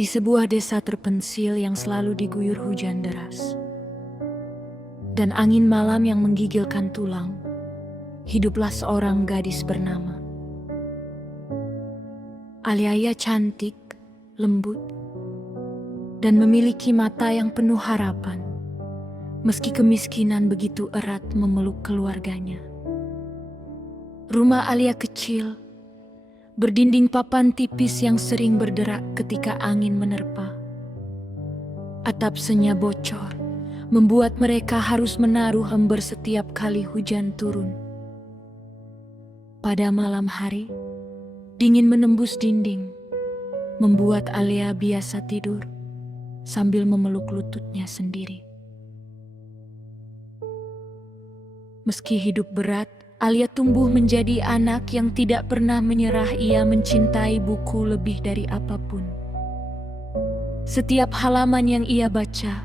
Di sebuah desa terpencil yang selalu diguyur hujan deras dan angin malam yang menggigilkan tulang, hiduplah seorang gadis bernama Alia. Ia cantik, lembut, dan memiliki mata yang penuh harapan, meski kemiskinan begitu erat memeluk keluarganya. Rumah Alia kecil, berdinding papan tipis yang sering berderak ketika angin menerpa. Atap senya bocor, membuat mereka harus menaruh ember setiap kali hujan turun. Pada malam hari, dingin menembus dinding, membuat Alia biasa tidur sambil memeluk lututnya sendiri. Meski hidup berat, Alia tumbuh menjadi anak yang tidak pernah menyerah. Ia mencintai buku lebih dari apapun. Setiap halaman yang ia baca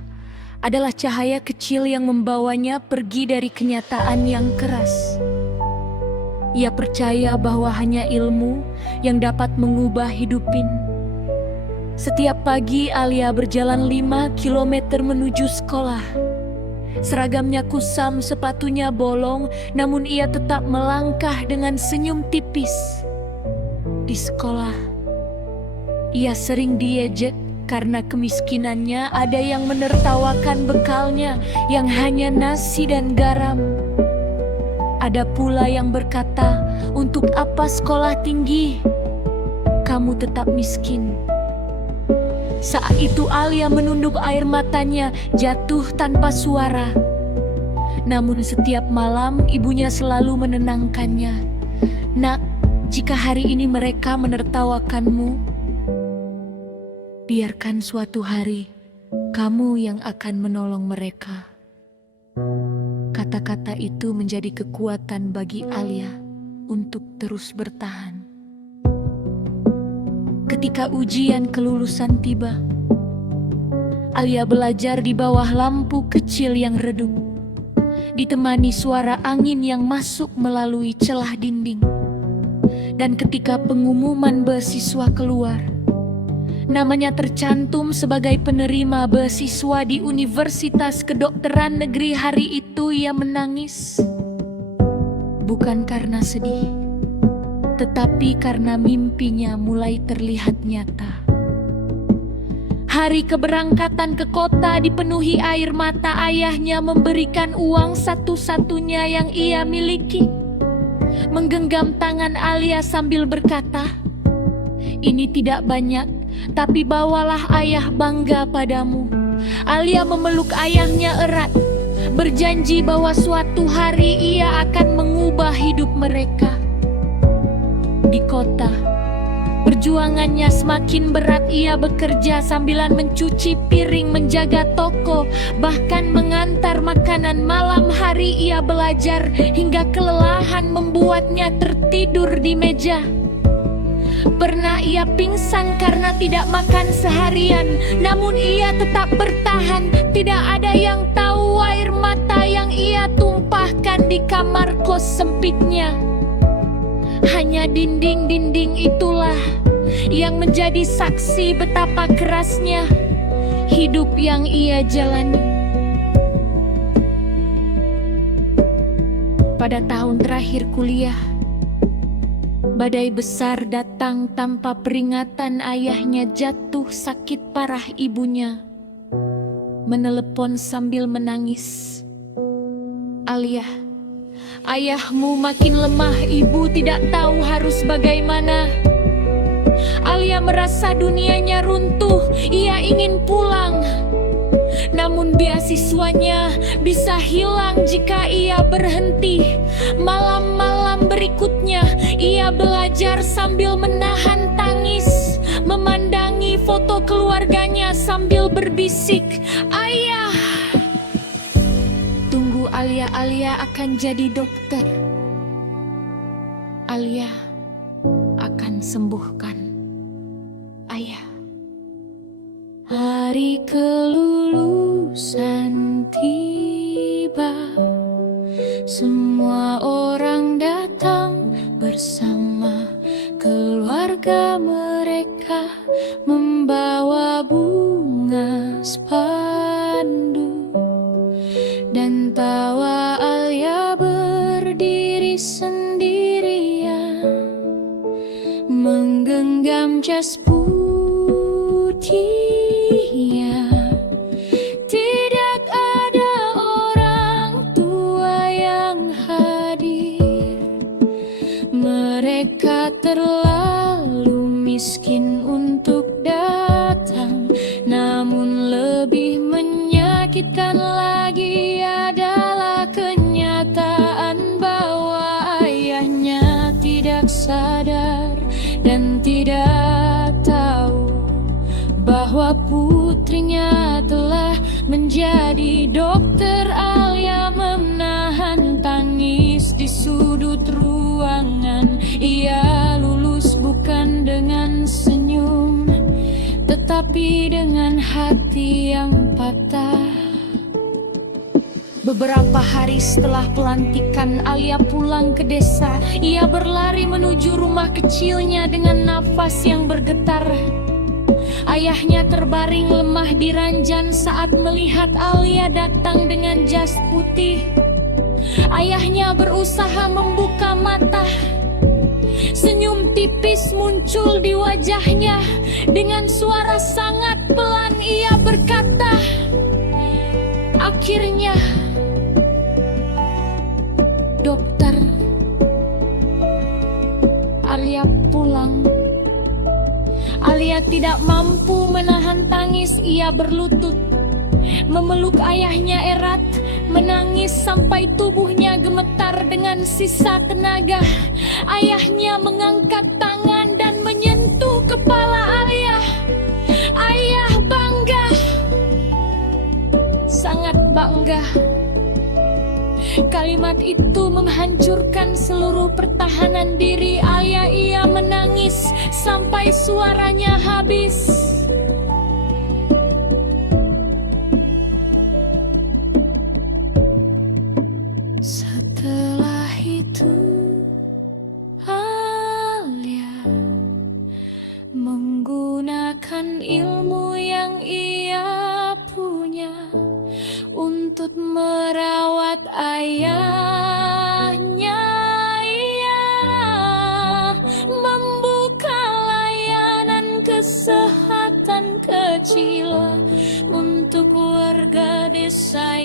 adalah cahaya kecil yang membawanya pergi dari kenyataan yang keras. Ia percaya bahwa hanya ilmu yang dapat mengubah hidupin. Setiap pagi Alia berjalan 5 kilometer menuju sekolah. Seragamnya kusam, sepatunya bolong, namun ia tetap melangkah dengan senyum tipis. Di sekolah, ia sering diejek karena kemiskinannya. Ada yang menertawakan bekalnya yang hanya nasi dan garam. Ada pula yang berkata, "Untuk apa sekolah tinggi? Kamu tetap miskin." Saat itu Alia menunduk air matanya, jatuh tanpa suara. Namun setiap malam ibunya selalu menenangkannya. "Nak, jika hari ini mereka menertawakanmu, biarkan suatu hari kamu yang akan menolong mereka." Kata-kata itu menjadi kekuatan bagi Alia untuk terus bertahan. Ketika ujian kelulusan tiba, Alia belajar di bawah lampu kecil yang redup, ditemani suara angin yang masuk melalui celah dinding. Dan ketika pengumuman beasiswa keluar, namanya tercantum sebagai penerima beasiswa di Universitas Kedokteran Negeri. Hari itu ia menangis, bukan karena sedih, tetapi karena mimpinya mulai terlihat nyata. Hari keberangkatan ke kota dipenuhi air mata. Ayahnya memberikan uang satu-satunya yang ia miliki. Menggenggam tangan Alia sambil berkata, "Ini tidak banyak, tapi bawalah ayah bangga padamu." Alia memeluk ayahnya erat, berjanji bahwa suatu hari ia akan mengubah hidup mereka. Di kota, perjuangannya semakin berat. Ia bekerja sambilan mencuci piring, menjaga toko, bahkan mengantar makanan malam. Hari ia belajar hingga kelelahan membuatnya tertidur di meja. Pernah ia pingsan karena tidak makan seharian, namun ia tetap bertahan. Tidak ada yang tahu air mata yang ia tumpahkan di kamar kos sempitnya. Hanya dinding-dinding itulah yang menjadi saksi betapa kerasnya hidup yang ia jalani. Pada tahun terakhir kuliah, badai besar datang tanpa peringatan. Ayahnya jatuh sakit parah. Ibunya menelepon sambil menangis, "Alia, ayahmu makin lemah." Ibu tidak tahu harus bagaimana. Alia merasa dunianya runtuh. Ia ingin pulang, namun beasiswanya bisa hilang jika ia berhenti. Malam-malam berikutnya ia belajar sambil menahan tangis, memandangi foto keluarganya sambil berbisik, "Ayah, tunggu Alia. Alia akan jadi dokter. Alia akan sembuhkan ayah." Hari kelulusan tiba, semua orang datang bersama keluarga mereka, membawa Dan tawa Alia berdiri sendirian, menggenggam jas putihnya. Tidak ada orang tua yang hadir. Mereka terlalu miskin untuk datang. Namun lebih menyakitkan lagi adalah kenyataan bahwa ayahnya tidak sadar dan tidak tahu bahwa putrinya telah menjadi dokter. Alia menahan tangis di sudut ruangan. Ia lulus bukan dengan senyum, tetapi dengan hati yang patah. Beberapa hari setelah pelantikan, Alia pulang ke desa. Ia berlari menuju rumah kecilnya dengan nafas yang bergetar. Ayahnya terbaring lemah di ranjang saat melihat Alia datang dengan jas putih. Ayahnya berusaha membuka mata. Senyum tipis muncul di wajahnya. Dengan suara sangat pelan ia berkata, "Akhirnya, dokter." Alia pulang. Alia tidak mampu menahan tangis. Ia berlutut, memeluk ayahnya erat, menangis sampai tubuhnya gemetar dengan sisa tenaga. Ayahnya mengangkat tangan dan menyentuh kepala Alia. Ayah bangga, sangat bangga. Kalimat itu menghancurkan seluruh pertahanan diri Alia. Ia menangis sampai suaranya habis. Setelah itu, Alia menggunakan ilmu yang ia punya untuk merawat ayahnya. Ia membuka layanan kesehatan kecil untuk warga desa.